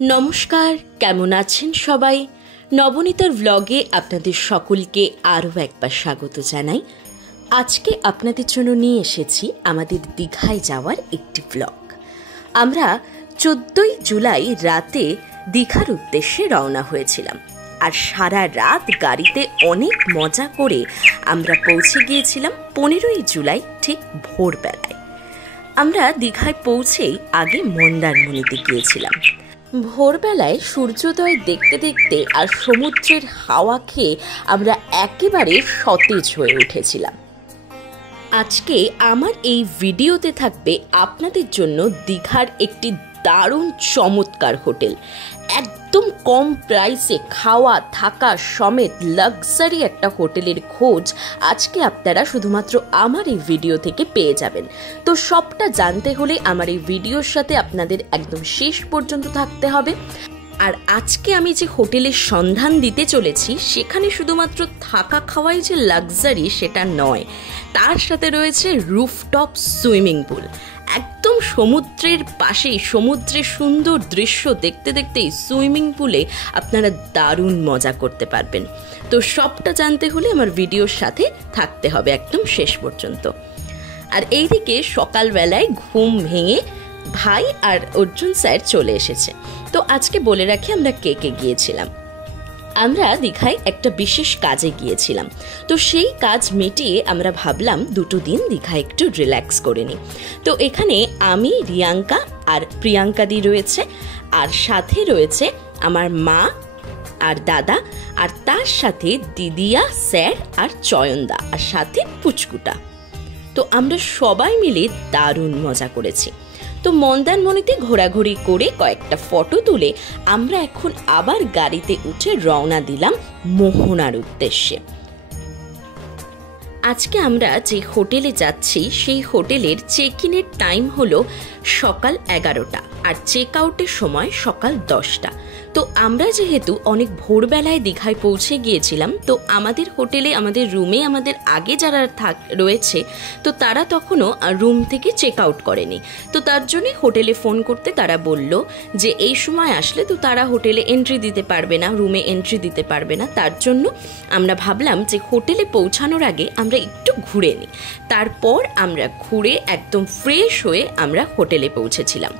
নমস্কার, কেমন আছেন সবাই? নবনীতার ব্লগে আপনাদের সকলকে আরও একবার স্বাগত জানাই। আজকে আপনাদের জন্য নিয়ে এসেছি আমাদের দীঘায় যাওয়ার একটি ব্লগ। আমরা 14ই জুলাই রাতে দীঘার উদ্দেশ্যে রওনা হয়েছিলাম, আর সারা রাত গাড়িতে অনেক মজা করে আমরা পৌঁছে গিয়েছিলাম 15ই জুলাই ঠিক ভোরবেলায়। আমরা দীঘায় পৌঁছেই আগে মন্দারমণিতে গিয়েছিলাম। ভোরবেলায় সূর্যোদয় দেখতে দেখতে আর সমুদ্রের হাওয়া খেয়ে আমরা একেবারে সতেজ হয়ে উঠেছিলাম। আজকে আমার এই ভিডিওতে থাকবে আপনাদের জন্য দীঘার একটি দারুণ চমৎকার হোটেল। একদম কম প্রাইসে খাওয়া থাকা সমেত লাক্সারি একটা হোটেলের খোঁজ আজকে আপনারা শুধুমাত্র আমার এই ভিডিও থেকে পেয়ে যাবেন। তো সবটা জানতে হলে আমার এই ভিডিওর সাথে আপনাদের একদম শেষ পর্যন্ত থাকতে হবে। আর আজকে আমি যে হোটেলের সন্ধান দিতে চলেছি সেখানে শুধুমাত্র থাকা খাওয়াই যে লাক্সারি সেটা নয়, তার সাথে রয়েছে রুফটপ সুইমিং পুল। একদম সমুদ্রের পাশেই, সমুদ্রের সুন্দর দৃশ্য দেখতে দেখতেই সুইমিং পুলে আপনারা দারুণ মজা করতে পারবেন। তো সবটা জানতে হলে আমার ভিডিওর সাথে থাকতে হবে একদম শেষ পর্যন্ত। আর এইদিকে সকালবেলায় ঘুম ভেঙে ভাই আর অর্জুন স্যার চলে এসেছে। তো আজকে বলে রাখি আমরা কে কে গিয়েছিলাম। আমরা দীঘায় একটা বিশেষ কাজে গিয়েছিলাম, তো সেই কাজ মিটিয়ে আমরা ভাবলাম দুটো দিন দীঘায় একটু রিল্যাক্স করে নিই। তো এখানে আমি, রিয়াঙ্কা আর প্রিয়াঙ্কাদি রয়েছে, আর সাথে রয়েছে আমার মা আর দাদা, আর তার সাথে দিদিয়া, স্যার আর চয়নদা, আর সাথে পুচকুটা। তো আমরা সবাই মিলে দারুণ মজা করেছি। তো মন্দারমণিতে ঘোরাঘুরি করে কয়েকটা ফটো তুলে আমরা এখন আবার গাড়িতে উঠে রওনা দিলাম মোহনার উদ্দেশ্যে। আজকে আমরা যে হোটেলে যাচ্ছি সেই হোটেলের চেক ইনের টাইম হলো সকাল 11টা আর চেক আউটের সময় সকাল 10টা। তো আমরা যেহেতু অনেক ভোরবেলায় দীঘায় পৌঁছে গিয়েছিলাম, তো আমাদের হোটেলে, আমাদের রুমে আমাদের আগে যারা রয়েছে তো তারা তখনও রুম থেকে চেক আউট করেনি। তো তার জন্যে হোটেলে ফোন করতে তারা বলল যে এই সময় আসলে তো তারা হোটেলে এন্ট্রি দিতে পারবে না, রুমে এন্ট্রি দিতে পারবে না। তার জন্য আমরা ভাবলাম যে হোটেলে পৌঁছানোর আগে আমরা একটু ঘুরে নিই। তারপর আমরা ঘুরে একদম ফ্রেশ হয়ে আমরা হোটেলে পৌঁছেছিলাম।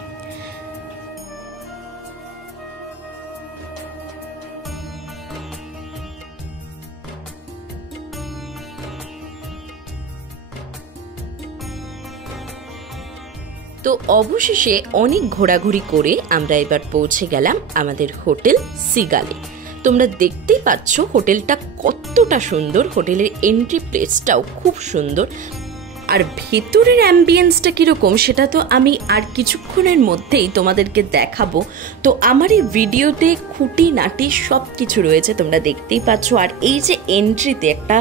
তো অবশেষে অনেক ঘোরাঘুরি করে আমরা এবার পৌঁছে গেলাম আমাদের হোটেল সিগালে। তোমরা দেখতেই পাচ্ছ হোটেলটা কতটা সুন্দর, হোটেলের এন্ট্রি প্লেসটাও খুব সুন্দর। আর ভেতরের অ্যাম্বিয়েন্সটা কীরকম সেটা তো আমি আর কিছুক্ষণের মধ্যেই তোমাদেরকে দেখাবো। তো আমার এই ভিডিওতে খুঁটিনাটি সব কিছু রয়েছে, তোমরা দেখতেই পাচ্ছ। আর এই যে এন্ট্রিতে একটা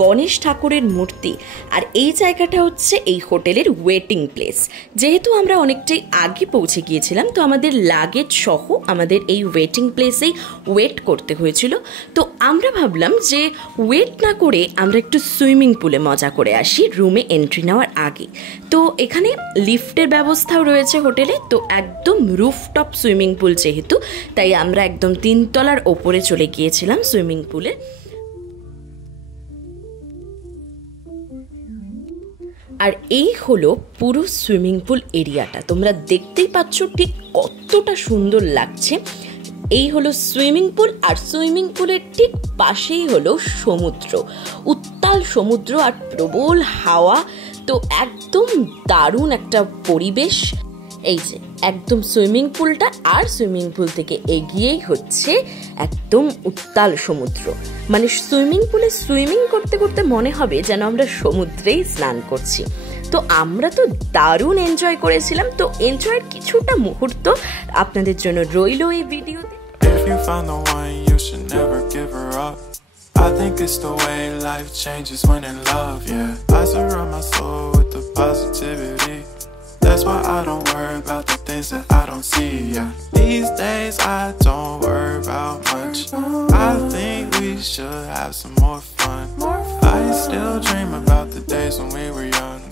গণেশ ঠাকুরের মূর্তি, আর এই জায়গাটা হচ্ছে এই হোটেলের ওয়েটিং প্লেস। যেহেতু আমরা অনেকটাই আগে পৌঁছে গিয়েছিলাম, তো আমাদের লাগেজ সহ আমাদের এই ওয়েটিং প্লেসেই ওয়েট করতে হয়েছিল। তো আমরা ভাবলাম যে ওয়েট না করে আমরা একটু সুইমিং পুলে মজা করে আসি রুমে এন্ট্রি নেওয়ার আগে। তো এখানে লিফটের ব্যবস্থাও রয়েছে হোটেলে। তো একদম রুফটপ সুইমিং পুল যেহেতু, তাই আমরা একদম 3 তলার ওপরে চলে গিয়েছিলাম সুইমিং পুলে। আর এই হলো পুরো সুইমিং পুল এরিয়াটা, তোমরা দেখতেই পাচ্ছ ঠিক কতটা সুন্দর লাগছে। এই হলো সুইমিং পুল, আর সুইমিং পুলের ঠিক পাশেই হলো সমুদ্র, উত্তাল সমুদ্র আর প্রবল হাওয়া। তো একদম দারুণ একটা পরিবেশ। এই যে একদম সুইমিং পুলটা, আর সুইমিং পুল থেকে এগিয়েই হচ্ছে একদম উত্তাল সমুদ্র। মানে সুইমিং পুলে সুইমিং করতে করতে মনে হবে যেন আমরা সমুদ্রেই স্নান করছি। তো আমরা তো দারুণ এনজয় করেছিলাম। তো এনজয়ের কিছুটা মুহূর্ত আপনাদের জন্য রইল এই ভিডিওতে। If you find the one, you should never give her up. I think it's the way life changes when in love, yeah. I surround my soul with the positivity. That's why I don't worry about the things that I don't see, yeah. These days I don't worry about much. I think we should have some more fun. I still dream about the days when we were young.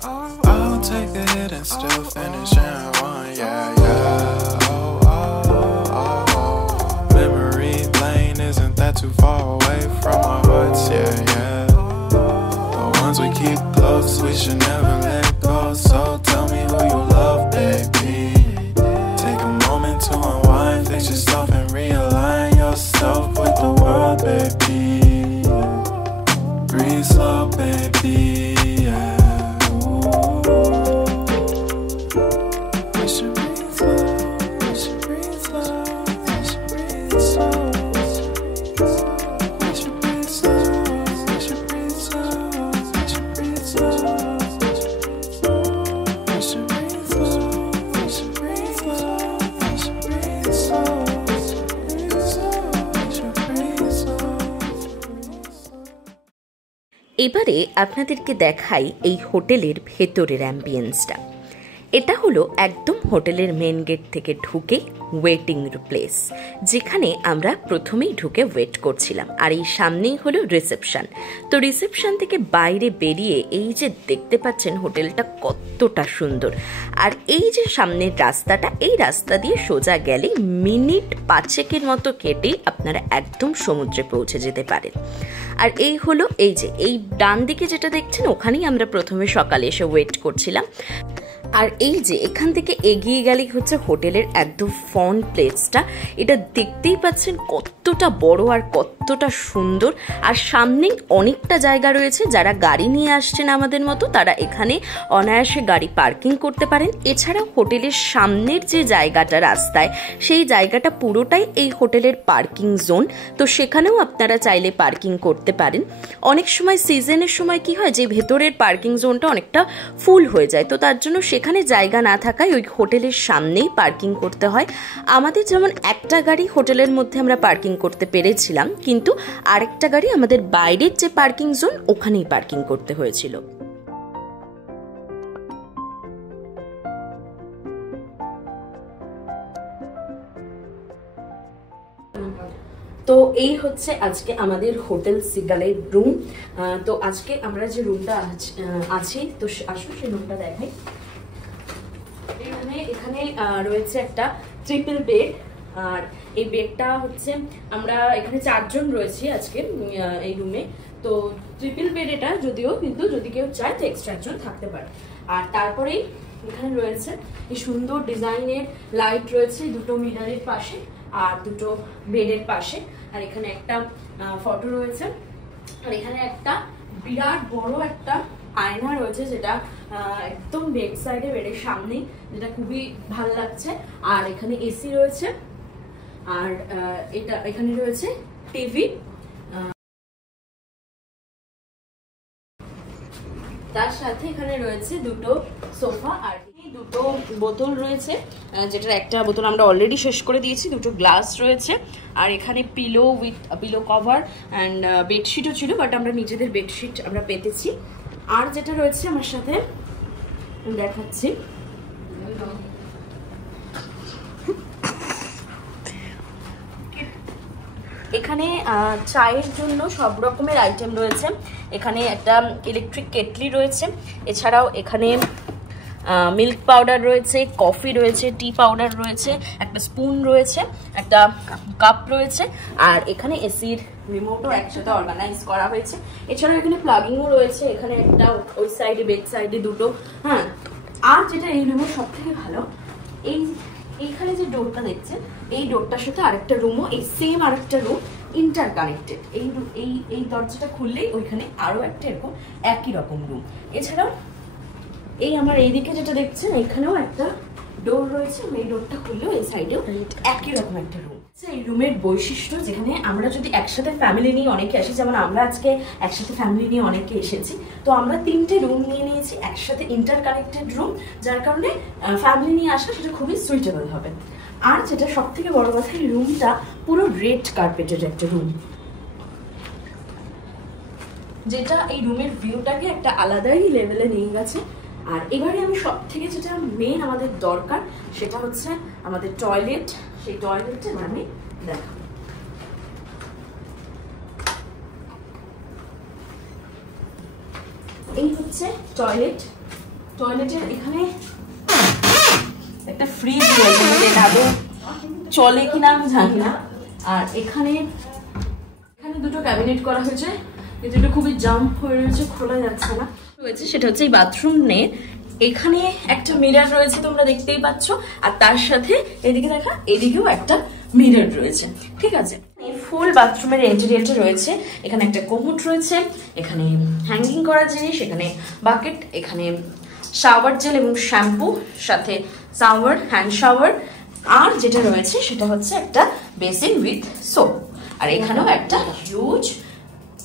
I'll take it and still finish in one. Yeah, yeah. Oh, oh, oh, oh. Memory lane isn't that too far away from our hearts. Yeah, yeah. The ones we keep close, we should never let go. So tell me who you love, baby. Take a moment to unwind, fix yourself and realign yourself with the world, baby. Breathe slow, baby. Yeah. We should breathe slow. We should breathe slow. We should breathe slow. We should breathe slow. We should breathe slow. We should breathe slow. We should breathe slow. We should breathe slow. We should breathe slow. এবারে আপনাদেরকে দেখাই এই হোটেলের ভেতরের অ্যাম্বিয়েন্সটা। এটা হলো একদম হোটেলের মেন গেট থেকে ঢুকে ওয়েটিং প্লেস, যেখানে আমরা প্রথমেই ঢুকে ওয়েট করছিলাম। আর এই সামনেই হলো রিসেপশন। তো রিসেপশন থেকে বাইরে বেরিয়ে এই যে দেখতে পাচ্ছেন হোটেলটা কতটা সুন্দর। আর এই যে সামনের রাস্তাটা, এই রাস্তা দিয়ে সোজা গেলে মিনিট 5 মতো কেটেই আপনারা একদম সমুদ্রে পৌঁছে যেতে পারেন। আর এই হলো এই যে এই ডান দিকে যেটা দেখছেন, ওখানেই আমরা প্রথমে সকালে এসে ওয়েট করছিলাম। আর এই যে এখান থেকে এগিয়ে গেলেই হচ্ছে হোটেলের একদম ফ্রন্ট প্লেসটা। এটা দেখতেই পাচ্ছেন কতটা বড় আর কতটা সুন্দর। আর সামনেই অনেকটা জায়গা রয়েছে, যারা গাড়ি নিয়ে আসছেন আমাদের মতো তারা এখানে অনায়াসে গাড়ি পার্কিং করতে পারেন। এছাড়াও হোটেলের সামনের যে জায়গাটা রাস্তায়, সেই জায়গাটা পুরোটাই এই হোটেলের পার্কিং জোন। তো সেখানেও আপনারা চাইলে পার্কিং করতে পারেন। অনেক সময় সিজনের সময় কি হয় যে ভেতরের পার্কিং জোনটা অনেকটা ফুল হয়ে যায়, তো তার জন্য সেখানে জায়গা না থাকায় ওই হোটেলের সামনেই পার্কিং করতে হয়। আমাদের যেমন একটা গাড়ি হোটেলের মধ্যে আমরা পার্কিং করতে পেরেছিলাম, কিন্তু আরেকটা গাড়ি আমাদের বাইরের যে পার্কিং জোন ওখানেই পার্কিং করতে হয়েছিল। তো এই হচ্ছে আজকে আমাদের হোটেল সিগালের রুম। তো আজকে আমরা যে রুমটা আছি, তো আসলে সেই রুমটা দেখাই। এখানে রয়েছে একটা ট্রিপল বেড। আর এই বেডটা হচ্ছে আমরা এখানে 4 জন রয়েছি আজকে এই রুমে। তো ট্রিপল বেড এটা, যদিও কিন্তু যদি কেউ চায় তো এক্সট্রা একজন থাকতে পারে। আর তারপরেই এখানে রয়েছে এই সুন্দর ডিজাইনের লাইট রয়েছে দুটো মিররের পাশে আর দুটো বেডের পাশে। আর এখানে একটা ফটো রয়েছে। আর এখানে একটা বিরাট বড় একটা আয়না রয়েছে, যেটা একদম বেড সাইডে বেডের সামনেই, যেটা খুবই ভালো লাগছে। আর এখানে এসি রয়েছে। আর এটা এখানে রয়েছে টিভি। তার সাথে এখানে রয়েছে দুটো সোফা আর দুটো বোতল রয়েছে, যেটার একটা বোতল আমরা অলরেডি শেষ করে দিয়েছি। দুটো গ্লাস রয়েছে। আর এখানে pillow with pillow cover and বেডশিটও ছিল, বাট আমরা নিজেদের বেডশিট আমরা পেতেছি। আর যেটা রয়েছে আমার সাথে দেখাচ্ছি, এখানে চায়ের জন্য সব রকমের আইটেম রয়েছে। এখানে একটা ইলেকট্রিক কেটলি রয়েছে। এছাড়াও এখানে মিল্ক পাউডার রয়েছে, কফি রয়েছে, টি পাউডার রয়েছে, একটা স্পুন রয়েছে, একটা কাপ রয়েছে। আর এখানে এসির রিমোটও একসাথে অর্গানাইজ করা হয়েছে। এছাড়াও এখানে প্লাগিংও রয়েছে, এখানে একটা, ওই সাইডে বেড সাইডে দুটো। হ্যাঁ, আর যেটা এই রুমের সব থেকে ভালো, এইখানে যে ডোরটা দেখছেন, এই ডোরটার সাথে আরেকটা রুমও, এই সেম আরেকটা রুম ইন্টার কানেক্টেড। এই দরজাটা খুললেই ওইখানে আরো একটা এরকম একই রকম রুম। এছাড়াও এই আমার এইদিকে যেটা দেখছেন, এখানেও একটা ডোর রয়েছে। এই ডোরটা খুললেও এই সাইডেও একই রকম একটা রুম। এই রুমের বৈশিষ্ট্য, যেখানে আমরা যদি একসাথে ফ্যামিলি নিয়ে অনেকে আসি, যেমন আমরা আজকে একসাথে ফ্যামিলি নিয়ে অনেকে এসেছি, তো আমরা 3টে রুম নিয়ে নিয়েছি একসাথে, ইন্টার কানেক্টেড রুম, যার কারণে ফ্যামিলি নিয়ে আসা সেটা খুবই সুইটেবল হবে। আর যেটা সব থেকে বড় কথা, এই রুমটা পুরো রেড কার্পেটের একটা রুম, যেটা এই রুমের ভিউটাকে একটা আলাদাই লেভেলে নিয়ে গেছে। আর এবারে আমি সব থেকে যেটা মেন আমাদের দরকার, সেটা হচ্ছে আমাদের টয়লেট। সেই টয়লেটটা আমি দেখাবো। এই হচ্ছে টয়লেট। টয়লেটের এখানে একটা ফ্রিজ রয়েছে, আদৌ চলে কিনা আমি জানি না। আর এখানে দুটো ক্যাবিনেট করা হয়েছে, কিন্তু এটা খুবই জাম্প হয়ে রয়েছে, খোলা যাচ্ছে না। রয়েছে সেটা হচ্ছে এই বাথরুমে এখানে একটা মিরর রয়েছে, তোমরা দেখতেই পাচ্ছ। আর তার সাথে এদিকে দেখা, এদিকেও একটা মিরর রয়েছে, ঠিক আছে। ফুল বাথরুমের ইন্টেরিয়রটা রয়েছে। এখানে একটা কোমোড রয়েছে, এখানে হ্যাঙ্গিং করা জিনিস, এখানে বাকেট, এখানে শাওয়ার জেল এবং শ্যাম্পু, সাথে শাওয়ার, হ্যান্ড শাওয়ার। আর যেটা রয়েছে সেটা হচ্ছে একটা বেসিন উইথ সোপ। আর এখানেও একটা হিউজ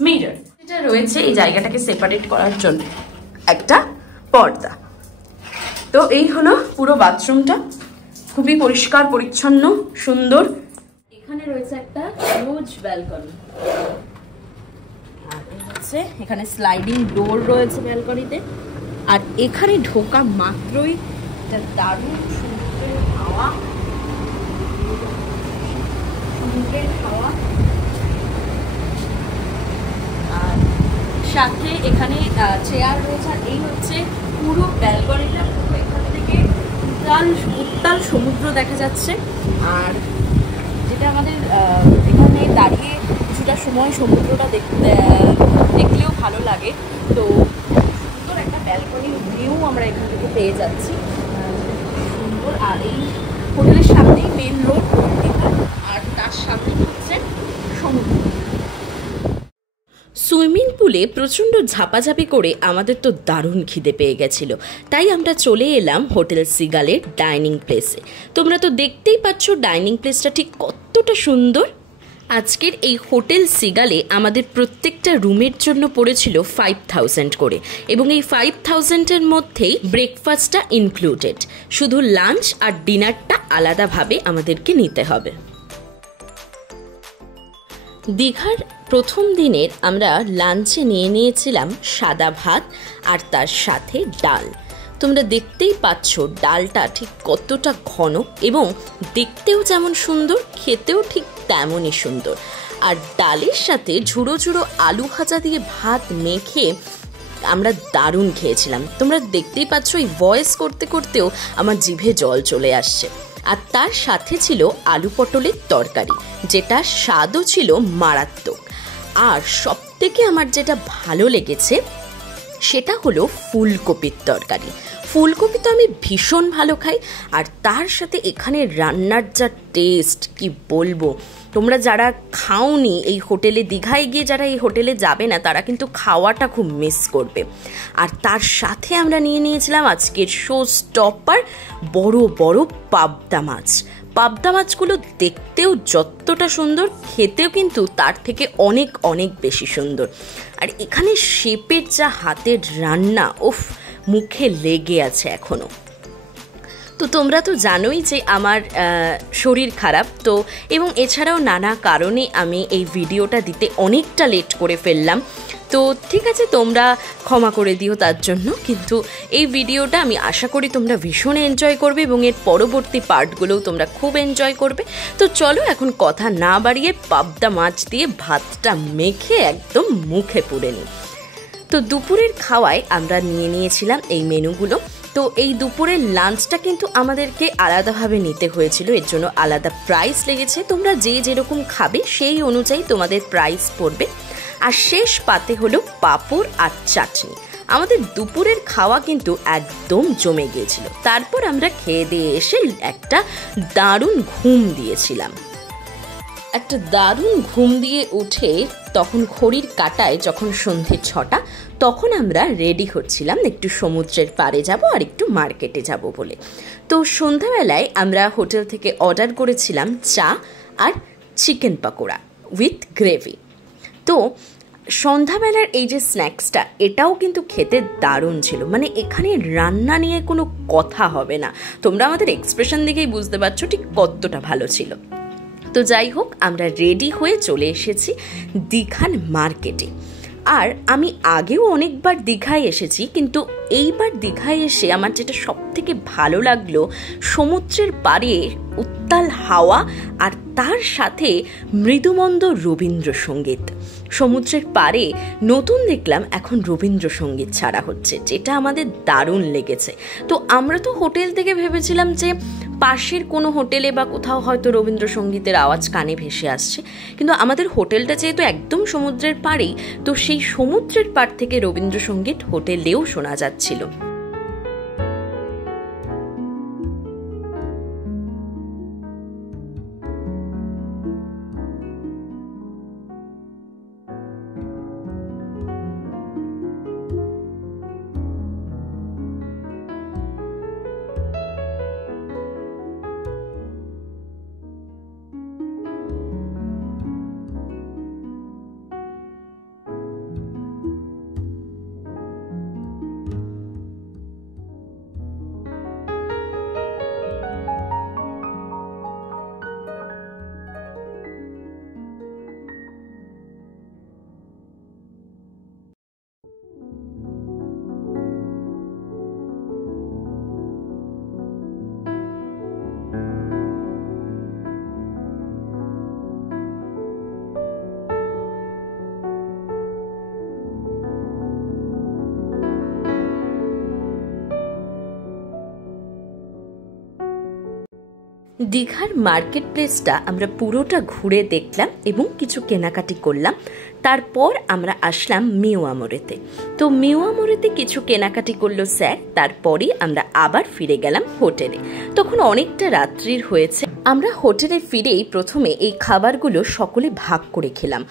মিরর। যেটা রয়েছে এই জায়গাটাকে সেপারেট করার জন্য একটা পর্দা। তো এই হলো পুরো বাথরুমটা, খুবই পরিষ্কার পরিচ্ছন্ন সুন্দর। এখানে রয়েছে একটা হিউজ ব্যালকনি, আর হচ্ছে এখানে স্লাইডিং ডোর রয়েছে ব্যালকনিতে। আর এখানে ঢোকা মাত্রই একটা দারুণ সমুদ্রের হাওয়া, আর সাথে এখানে চেয়ার রয়েছে। আর এই হচ্ছে পুরো ব্যালকনিটা, এখান থেকে উত্তাল সমুদ্র দেখা যাচ্ছে। আর যেটা আমাদের এখানে দাঁড়িয়ে কিছুটা সময় সমুদ্রটা দেখলেও ভালো লাগে। তো সুন্দর একটা ব্যালকনির ভিউ আমরা এখান থেকে পেয়ে যাচ্ছি, সুন্দর। আর এই হোটেলের সামনেই মেন রোড, আর তার সামনে হচ্ছে সমুদ্র। সুইমিং পুলে প্রচণ্ড ঝাপাঝাপি করে আমাদের তো দারুণ খিদে পেয়ে গেছিল, তাই আমরা চলে এলাম হোটেল সিগালের ডাইনিং প্লেসে। তোমরা তো দেখতেই পাচ্ছ ডাইনিং প্লেসটা ঠিক কতটা সুন্দর। আজকের এই হোটেল সিগালে আমাদের প্রত্যেকটা রুমের জন্য পড়েছিল 5000 করে, এবং এই 5000-এর মধ্যেই ব্রেকফাস্টটা ইনক্লুডেড। শুধু লাঞ্চ আর ডিনারটা আলাদাভাবে আমাদেরকে নিতে হবে। দীঘার প্রথম দিনের আমরা লাঞ্চে নিয়ে নিয়েছিলাম সাদা ভাত আর তার সাথে ডাল। তোমরা দেখতেই পাচ্ছ ডালটা ঠিক কতটা ঘন, এবং দেখতেও যেমন সুন্দর, খেতেও ঠিক তেমনই সুন্দর। আর ডালের সাথে ঝুড়ো ঝুড়ো আলু ভাজা দিয়ে ভাত মেখে আমরা দারুণ খেয়েছিলাম। তোমরা দেখতেই পাচ্ছ এই ভয়েস করতে করতেও আমার জিভে জল চলে আসছে। আর তার সাথে ছিল আলু পটলের তরকারি, যেটা স্বাদও ছিল মারাত্মক। আর সবথেকে আমার যেটা ভালো লেগেছে সেটা হলো ফুলকপির তরকারি। ফুলকপি তো আমি ভীষণ ভালো খাই, আর তার সাথে এখানে রান্নার যা টেস্ট কি বলবো। তোমরা যারা খাওনি এই হোটেলে, দীঘায় গিয়ে যারা এই হোটেলে যাবে না, তারা কিন্তু খাওয়াটা খুব মিস করবে। আর তার সাথে আমরা নিয়ে নিয়েছিলাম আজকের শো স্টপার বড় বড় পাবদা মাছ। পাবদা মাছগুলো দেখতেও যতটা সুন্দর, খেতেও কিন্তু তার থেকে অনেক অনেক বেশি সুন্দর। আর এখানে শেফের যা হাতের রান্না, উফ, মুখে লেগে আছে এখনো। তো তোমরা তো জানোই যে আমার শরীর খারাপ, তো এবং এছাড়াও নানা কারণে আমি এই ভিডিওটা দিতে অনেকটা লেট করে ফেললাম। তো ঠিক আছে, তোমরা ক্ষমা করে দিও তার জন্য। কিন্তু এই ভিডিওটা আমি আশা করি তোমরা ভীষণ এনজয় করবে, এবং এর পরবর্তী পার্টগুলোও তোমরা খুব এনজয় করবে। তো চলো এখন কথা না বাড়িয়ে পাবদা মাছ দিয়ে ভাতটা মেখে একদম মুখে পুরে নিই। তো দুপুরের খাওয়ায় আমরা নিয়ে নিয়েছিলাম এই মেনুগুলো। তো এই দুপুরের লাঞ্চটা কিন্তু আমাদেরকে আলাদাভাবে নিতে হয়েছিল, এর জন্য আলাদা প্রাইস লেগেছে। তোমরা যে যেরকম খাবে সেই অনুযায়ী তোমাদের প্রাইস পড়বে। আর শেষ পাতে হলো পাঁপড় আর চাটনি। আমাদের দুপুরের খাওয়া কিন্তু একদম জমে গিয়েছিল। তারপর আমরা খেয়ে দিয়ে এসে একটা দারুণ ঘুম দিয়েছিলাম। একটা দারুণ ঘুম দিয়ে উঠে তখন ঘড়ির কাঁটায় যখন সন্ধে 6টা, তখন আমরা রেডি হচ্ছিলাম একটু সমুদ্রের পাড়ে যাব আর একটু মার্কেটে যাব বলে। তো সন্ধ্যাবেলায় আমরা হোটেল থেকে অর্ডার করেছিলাম চা আর চিকেন পকোড়া উইথ গ্রেভি। তো সন্ধ্যাবেলার এই যে স্ন্যাক্সটা, এটাও কিন্তু খেতে দারুণ ছিল। মানে এখানে রান্না নিয়ে কোনো কথা হবে না, তোমরা আমাদের এক্সপ্রেশন দেখেই বুঝতে পারছো ঠিক কতটা ভালো ছিল। তো যাই হোক, আমরা রেডি হয়ে চলে এসেছি দীঘার মার্কেটে। আর আমি আগেও অনেকবার দীঘায় এসেছি, কিন্তু এইবার দীঘায় এসে আমার যেটা সব থেকে ভালো লাগলো, সমুদ্রের পাড়ে উত্তাল হাওয়া আর তার সাথে মৃদুমন্দ রবীন্দ্রসঙ্গীত। সমুদ্রের পাড়ে নতুন দেখলাম এখন রবীন্দ্রসঙ্গীত ছাড়া হচ্ছে, যেটা আমাদের দারুণ লেগেছে। তো আমরা তো হোটেল থেকে ভেবেছিলাম যে পাশের কোনো হোটেলে বা কোথাও হয়তো রবীন্দ্রসঙ্গীতের আওয়াজ কানে ভেসে আসছে, কিন্তু আমাদের হোটেলটা যেহেতু একদম সমুদ্রের পাড়েই, তো সেই সমুদ্রের পাড় থেকে রবীন্দ্রসঙ্গীত হোটেলেও শোনা যাচ্ছিল। দীঘার মার্কেট প্লেসটা আমরা পুরোটা ঘুরে দেখলাম এবং কিছু কেনাকাটি করলাম। তারপর আমরা আসলাম মিওয়ামোরেতে। তো মিওয়ামোরেতে কিছু কেনাকাটি করলো স্যার, তারপরেই আমরা আবার ফিরে গেলাম হোটেলে। তখন অনেকটা রাত্রির হয়েছে। আমরা হোটেলে ফিরেই প্রথমে এই খাবারগুলো সকলে ভাগ করে খেলাম।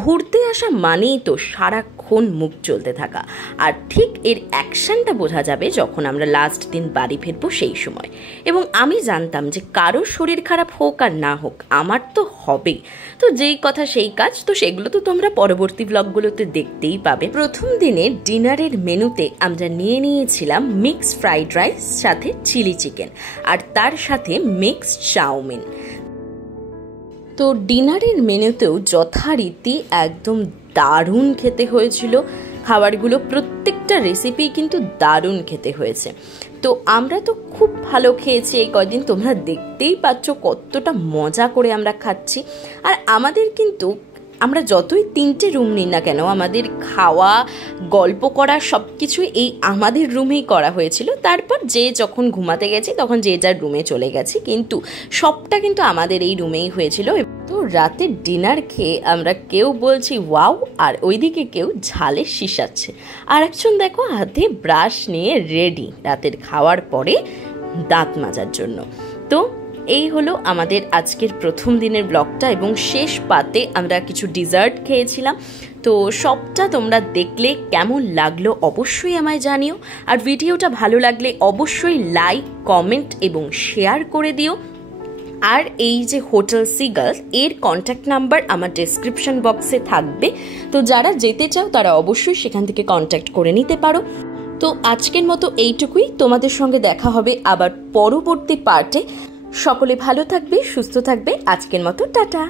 ঘুরতে আসা মানেই তো সারাক্ষণ মুখ চলতে থাকা, আর ঠিক এর অ্যাকশনটা বোঝা যাবে যখন আমরা লাস্ট দিন বাড়ি ফিরবো সেই সময়। এবং আমি জানতাম যে কারোর শরীর খারাপ হোক আর না হোক, আমার তো হবেই। তো যেই কথা সেই কাজ, তো সেগুলো তো তোমরা পরবর্তী ব্লগগুলোতে দেখতেই পাবে। প্রথম দিনে ডিনারের মেনুতে আমরা নিয়েছিলাম মিক্সড ফ্রাইড রাইস সাথে চিলি চিকেন, আর তার সাথে মিক্সড চাউমিন। তো ডিনারের মেনুতেও যথারীতি একদম দারুণ খেতে হয়েছিল খাবারগুলো। প্রত্যেকটা রেসিপি কিন্তু দারুণ খেতে হয়েছে। তো আমরা তো খুব ভালো খেয়েছি এই কয়দিন, তোমরা দেখতেই পাচ্ছ কতটা মজা করে আমরা খাচ্ছি। আর আমাদের কিন্তু আমরা যতই 3টে রুম নিই না কেন, আমাদের খাওয়া, গল্প করা সব কিছুই এই আমাদের রুমেই করা হয়েছিল। তারপর যে যখন ঘুমাতে গেছি তখন যে যার রুমে চলে গেছি, কিন্তু সবটা কিন্তু আমাদের এই রুমেই হয়েছিল। তো রাতের ডিনার খেয়ে আমরা কেউ বলছি ওয়াও, আর ওইদিকে কেউ ঝালে শিশাচ্ছে, আর একজন দেখো হাতে ব্রাশ নিয়ে রেডি রাতের খাওয়ার পরে দাঁত মাজার জন্য। তো এই হলো আমাদের আজকের প্রথম দিনের ব্লগটা, এবং শেষ পাতে আমরা কিছু ডিজার্ট খেয়েছিলাম। তো সবটা তোমরা দেখলে কেমন লাগলো অবশ্যই আমায় জানিও, আর ভিডিওটা ভালো লাগলে অবশ্যই লাইক, কমেন্ট এবং শেয়ার করে দিও। আর এই যে হোটেল সিগালস, এর কন্ট্যাক্ট নাম্বার আমার ডেসক্রিপশন বক্সে থাকবে। তো যারা যেতে চাও তারা অবশ্যই সেখান থেকে কন্ট্যাক্ট করে নিতে পারো। তো আজকের মতো এইটুকুই, তোমাদের সঙ্গে দেখা হবে আবার পরবর্তী পার্টে। সকলে ভালো থাকবে, সুস্থ থাকবে। আজকের মতো টাটা।